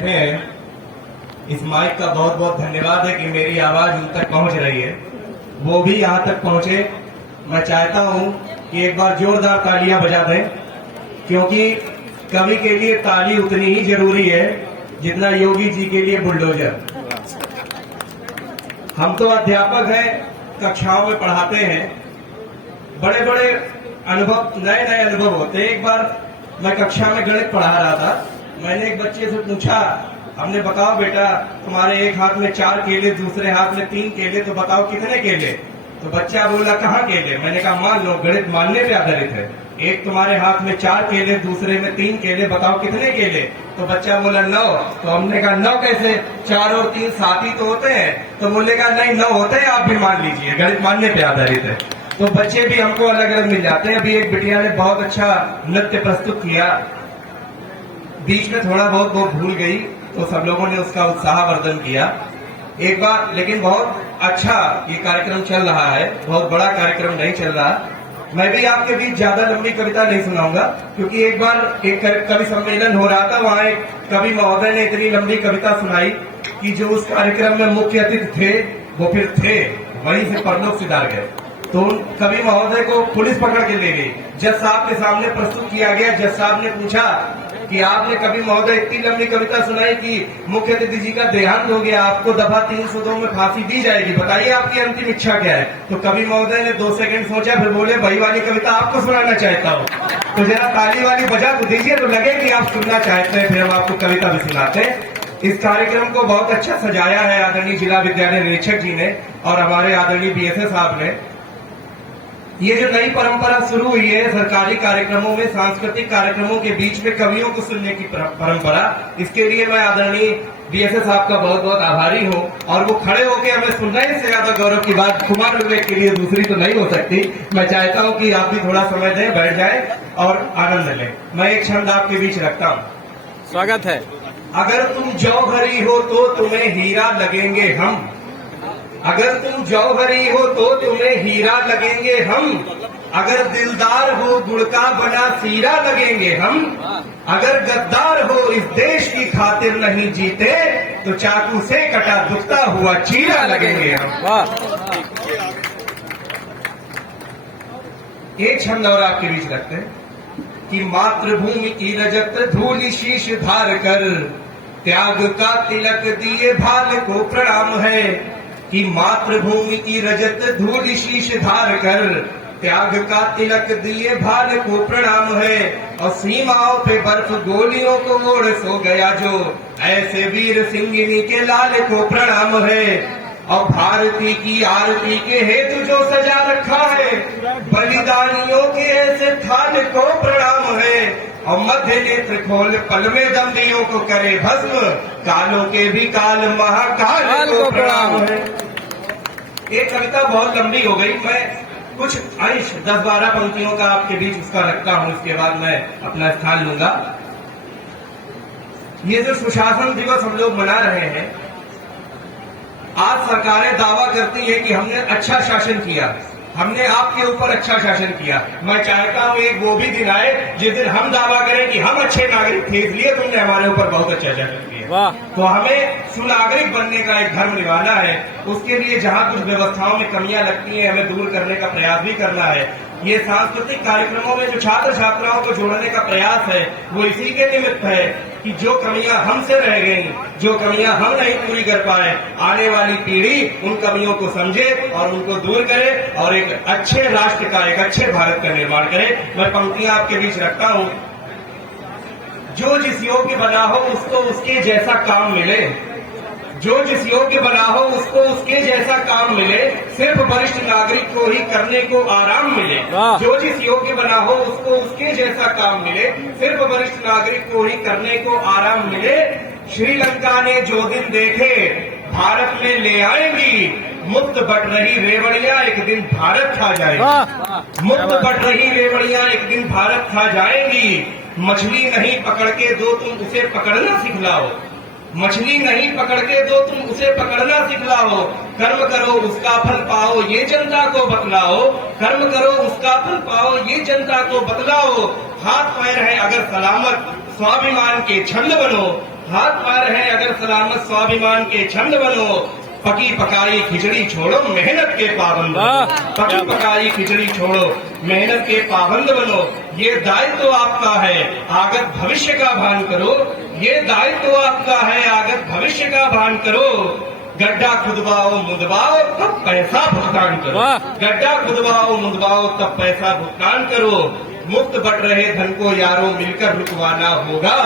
इस माइक का बहुत बहुत धन्यवाद है कि मेरी आवाज उन तक पहुंच रही है, वो भी यहाँ तक पहुंचे। मैं चाहता हूं कि एक बार जोरदार तालियां बजा दें, क्योंकि कवि के लिए ताली उतनी ही जरूरी है जितना योगी जी के लिए बुलडोजर। हम तो अध्यापक हैं, कक्षाओं में पढ़ाते हैं, बड़े बड़े अनुभव, नए नए अनुभव होते हैं। एक बार मैं कक्षा में गणित पढ़ा रहा था, मैंने एक बच्चे से पूछा, हमने बताओ बेटा तुम्हारे एक हाथ में 4 केले, दूसरे हाथ में 3 केले, तो बताओ कितने केले। तो बच्चा बोला कहाँ केले। मैंने कहा मान लो, गणित मानने पे आधारित है, एक तुम्हारे हाथ में 4 केले, दूसरे में 3 केले, बताओ कितने केले। तो बच्चा बोला 9। तो हमने कहा 9 कैसे, 4 और 3 7 ही तो होते हैं। तो बोलेगा नहीं 9 होते हैं, आप भी मान लीजिए, गणित मानने पे आधारित है। तो बच्चे भी हमको अलग अलग मिल जाते हैं। अभी एक बिटिया ने बहुत अच्छा नृत्य प्रस्तुत किया, बीच में थोड़ा बहुत वो भूल गई, तो सब लोगों ने उसका उत्साहवर्धन किया एक बार। लेकिन बहुत अच्छा ये कार्यक्रम चल रहा है, बहुत बड़ा कार्यक्रम नहीं चल रहा। मैं भी आपके बीच ज्यादा लंबी कविता नहीं सुनाऊंगा, क्योंकि एक बार एक कवि सम्मेलन हो रहा था, वहां एक कवि महोदय ने इतनी लंबी कविता सुनाई कि जो उस कार्यक्रम में मुख्य अतिथि थे वो फिर थे वहीं से परलोक सिधार गए। तो उन कवि महोदय को पुलिस पकड़ के ले गई। जज साहब के सामने प्रस्तुत किया गया। जज साहब ने पूछा कि आपने कवि महोदय इतनी लंबी कविता सुनाई कि मुख्य अतिथि जी का देहांत हो गया, आपको दफा 302 में फांसी दी जाएगी, बताइए आपकी अंतिम इच्छा क्या है। तो कवि महोदय ने 2 सेकंड सोचा, फिर बोले वही वाली कविता आपको सुनाना चाहता हूँ। तो जरा ताली वाली बजा दीजिए तो लगे कि आप सुनना चाहते हैं, फिर हम आपको कविता भी सुनाते हैं। इस कार्यक्रम को बहुत अच्छा सजाया है आदरणीय जिला विद्यालय निरीक्षक जी ने और हमारे आदरणीय बीएसए साहब ने। ये जो नई परंपरा शुरू हुई है सरकारी कार्यक्रमों में, सांस्कृतिक कार्यक्रमों के बीच में कवियों को सुनने की परंपरा, इसके लिए मैं आदरणीय बीएसए साहब का बहुत बहुत आभारी हूँ। और वो खड़े होकर हमें सुन रहे हैं, इससे ज्यादा गौरव की बात कुमार विवेक के लिए दूसरी तो नहीं हो सकती। मैं चाहता हूँ कि आप भी थोड़ा समय दें, बैठ जाएं और आनंद लें। मैं एक छंद आपके बीच रखता हूँ। स्वागत है। अगर तुम जौहरी हो तो तुम्हें हीरा लगेंगे हम, अगर तुम जौहरी हो तो तुम्हें हीरा लगेंगे हम, अगर दिलदार हो गुड़ का बना सीरा लगेंगे हम, अगर गद्दार हो इस देश की खातिर नहीं जीते तो चाकू से कटा दुखता हुआ चीरा लगेंगे हम। एक छंद और आपके बीच रखते हैं कि मातृभूमि की रजत धूलि शीश धार कर त्याग का तिलक दिए भाल को प्रणाम है, कि मातृभूमि की रजत धूलि शीश धार कर त्याग का तिलक दिए भाल को प्रणाम है, और सीमाओं पे बर्फ गोलियों को ओढ़ सो गया जो ऐसे वीर सिंगिनी के लाल को प्रणाम है, और भारती की आरती के हेतु जो सजा रखा है बलिदानियों के ऐसे थाल को प्रणाम है, और मध्य नेत्र खोल पल में दंडियों को करे भस्म, कालों के भी काल महाकाल को प्रणाम है। एक कविता बहुत लंबी हो गई, मैं कुछ अंश 10-12 पंक्तियों का आपके बीच उसका रखता हूं, इसके बाद मैं अपना स्थान लूंगा। ये जो सुशासन दिवस हम लोग मना रहे हैं, आज सरकारें दावा करती हैं कि हमने अच्छा शासन किया, हमने आपके ऊपर अच्छा शासन किया। मैं चाहता हूं एक वो भी दिन आए जिस दिन हम दावा करें कि हम अच्छे नागरिक थे, इसलिए तुमने हमारे ऊपर बहुत अच्छा शासन किया। तो हमें सुनागरिक बनने का एक धर्म निभाना है, उसके लिए जहां कुछ व्यवस्थाओं में कमियां लगती हैं हमें दूर करने का प्रयास भी करना है। ये सांस्कृतिक कार्यक्रमों में जो छात्र छात्राओं को जोड़ने का प्रयास है वो इसी के निमित्त है कि जो कमियां हमसे रह गई, जो कमियां हम नहीं पूरी कर पाए, आने वाली पीढ़ी उन कमियों को समझे और उनको दूर करे और एक अच्छे राष्ट्र का, एक अच्छे भारत का निर्माण करे। मैं पंक्तियां आपके बीच रखता हूं। जो जिस योग्य बना हो उसको उसके जैसा काम मिले, जो जिस योग्य बना हो उसको उसके जैसा काम मिले, सिर्फ वरिष्ठ नागरिक को ही करने को आराम मिले। जो जिस योग्य बना हो उसको उसके जैसा काम मिले, सिर्फ वरिष्ठ नागरिक को ही करने को आराम मिले। श्रीलंका ने जो दिन देखे भारत में ले आएंगी, मुक्त बट रही रेवड़ियां एक दिन भारत खा जाएगी, मुक्त बट रही रेवड़ियां एक दिन भारत खा जाएंगी। मछली नहीं पकड़ के दो तुम उसे पकड़ना सिखलाओ, मछली नहीं पकड़ के दो तुम उसे पकड़ना सिखलाओ, कर्म करो उसका फल पाओ ये जनता को बतलाओ, कर्म करो उसका फल पाओ ये जनता को बतलाओ। हाथ पैर है अगर सलामत स्वाभिमान के छंद बनो, हाथ पार है अगर सलामत स्वाभिमान के छंद बनो, पकी पकाई खिचड़ी छोड़ो मेहनत के पाबंद बनो, पकी पकाई खिचड़ी छोड़ो मेहनत के पाबंद बनो। ये दायित्व आपका है आगत भविष्य का भान करो, ये दायित्व आपका है आगत भविष्य का भान करो। गड्ढा खुदवाओ मुदवाओ तब पैसा भुगतान करो, गड्ढा खुदवाओ मुदवाओ तब पैसा भुगतान करो। मुक्त बट रहे धन को यारों मिलकर रुकवाना होगा,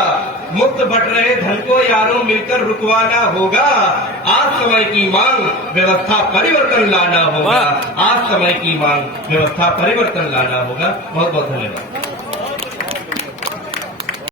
मुक्त बट रहे धन को यारों मिलकर रुकवाना होगा। आज समय की मांग व्यवस्था परिवर्तन लाना होगा, आज समय की मांग व्यवस्था परिवर्तन लाना होगा। बहुत बहुत धन्यवाद।